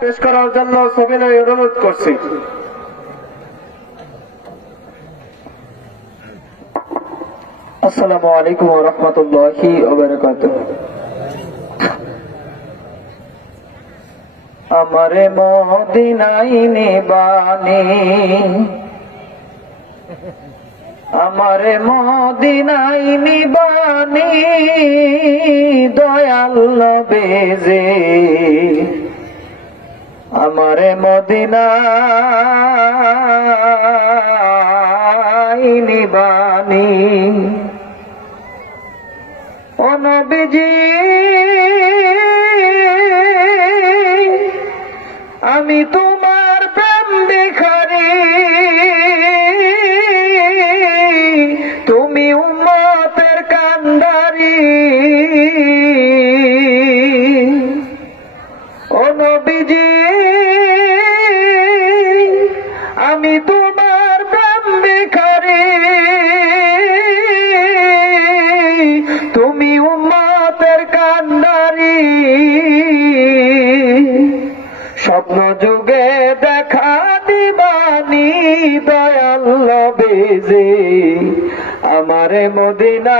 পেশ করার জন্য সবিনয় অনুরোধ করছি। আসসালামু আলাইকুম রহমতুল্লাহি আমারে মদিনাই নিবানি। আমারে মদিনাই নিবানি। দয়াল বেজে আমারে মদিনা নিবানি। ও স্বপ্ন যুগে দেখা দিবানি, দয়াল বেজে আমারে মদিনা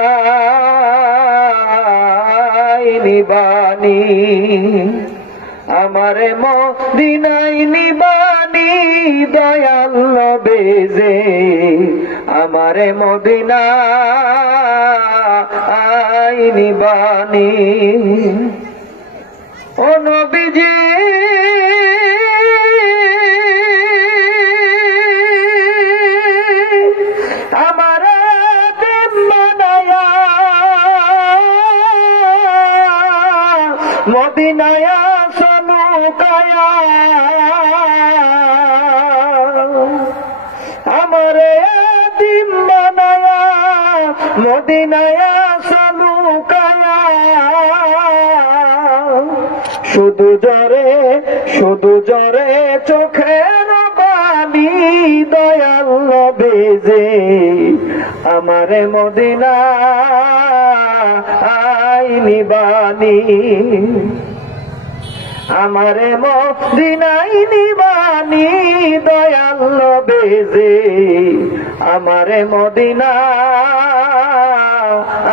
নিবানি, আমারে মদিনাই নিবানি, দয়াল বেজে আমারে মদিনা আই নিবানি। ও নবীজি মদিনায়া সনুকায়া আমার দিন বানায়া মদিনায়া সনুকায়া শুধু জরে শুধু জরে চোখের বাণী দয়াল বেজে আমারে মদিনা আইনি বাণী আমারে মদিনাই নিবানি দয়াল বেজে আমারে মদিনা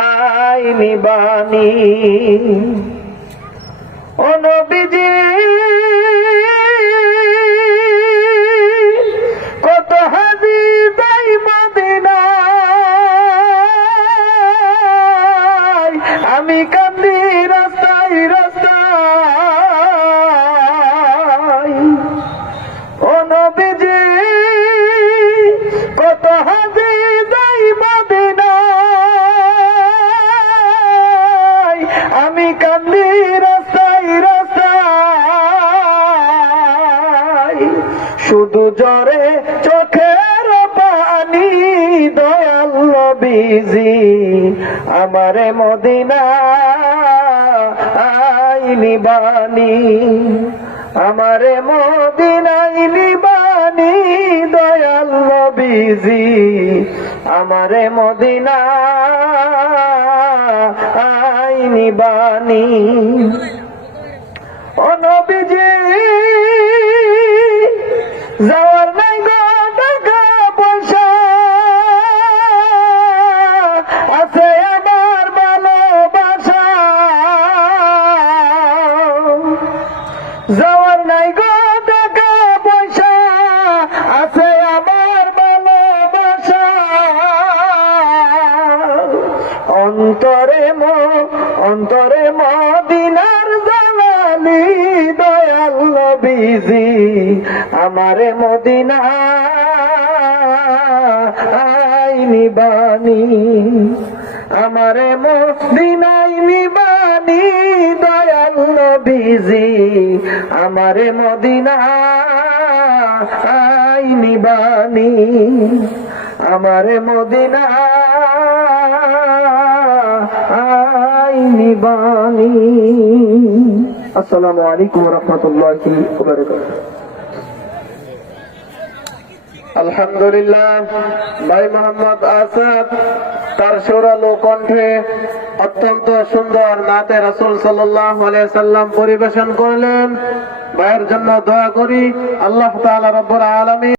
আইনি বাণী কান্দি রাস্তায় রাস্তায়। শুধু জ্বরে চোখের পানি, দয়াল বিজি আমারে মদিনা আইনি বাণী আমারে মদিনাই নিবানি, দয়াল নবীজি, আমারে মদিনা বাণী। ও যাওয়ার নাই গো টাকা পয়সা। আছে আমার ভালোবাসা। যাওয়ার নাই গো টাকা পয়সা, আছে আমার ভালোবাসা। অন্তরে অন্তরে মদিনার জালালি দয়াল নবীজি, আমারে মদিনা আইনি বাণী আমারে মদিনাই নিবানি, দয়াল নবীজি, আমারে মদিনা আইনি বাণী আমারে মদিনা আলহামদুলিল্লাহ, ভাই মোহাম্মদ আসাদ, তার সুরালো কণ্ঠে অত্যন্ত সুন্দর নাতে রাসূল সাল্লাম পরিবেশন করলেন। ভাইয়ের জন্য দোয়া করি, আল্লাহ তাআলা রব্বুল আলামিন